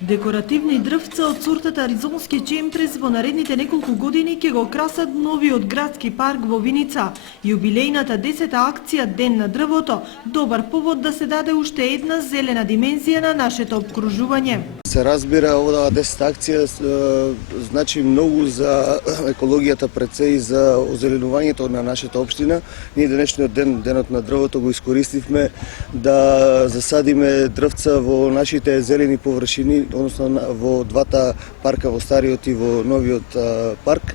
Декоративни дрвца од сортата аризонски чемпрес во наредните неколку години ќе го красат новиот градски парк во Виница. Јубилејната 10-та акција Ден на дрвото добар повод да се даде уште една зелена димензија на нашето обкружување. Се разбира, оваа 10-та акција значи многу за екологијата пред се и за озеленувањето на нашата општина. Ние денешниот ден, денот на дрвото, го искористивме да засадиме дрвца во нашите зелени површини, односно во двата парка, во стариот и во новиот парк.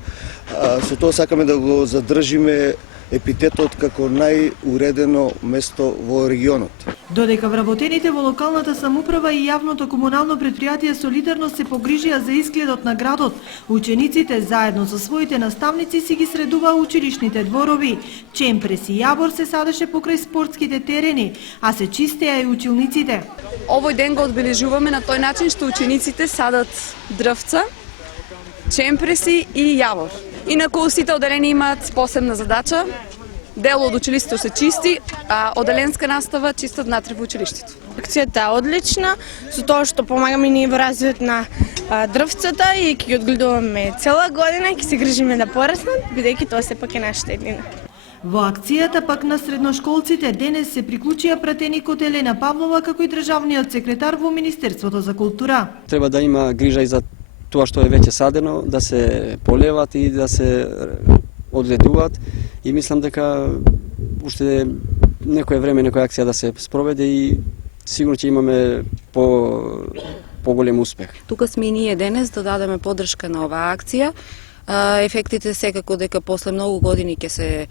Со тоа сакаме да го задржиме епитетот како најуредено место во регионот. Додека вработените во локалната самоуправа и јавното комунално предпријатие Солидарност се погрижија за изгледот на градот, учениците заедно со своите наставници си ги средуваа училишните дворови. Чемпрес и јабор се садеше покрај спортските терени, а се чистеа и училниците. Овој ден го одбележуваме на тој начин што учениците садат дрвца, чемпреси и јавор. Инаку сите оделени имаат посебна задача. Дел од училиштето се чисти, а оделенска настава чистат внатре во училиштето. Акцијата е одлична, со тоа што помагаме ние во развојот на дрвцата и ќе ги одгледуваме цела година, ќе се грижиме да пораснат, бидејќи тоа сепак е нашата еднина. Во акцијата пак на средношколците денес се приклучија пратеникот Елена Павлова како и државниот секретар во Министерството за култура. Треба да има грижа и за тоа што е веќе садено, да се полеват и да се одгледуваат, и мислам дека уште некое време некоја акција да се спроведе и сигурно ќе имаме поголем успех. Тука сме и ние денес да дадеме поддршка на оваа акција. Ефектите секако дека после многу години ќе се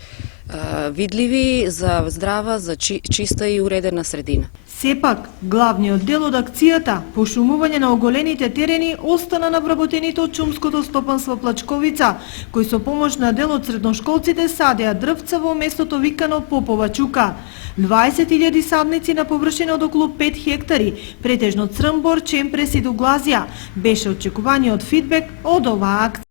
видливи за здрава, за чиста и уредена средина. Сепак, главниот дел од акцијата, пошумување на оголените терени, остана на вработените од шумското стопанство Плачковица, кои со помош на дел од средношколците садеа дрвца во местото викано Попова чука. 20.000 садници на површина од околу 5 хектари, претежно црнбор, чемпрес и дуглазија, беше очекуваниот фидбек од оваа акција.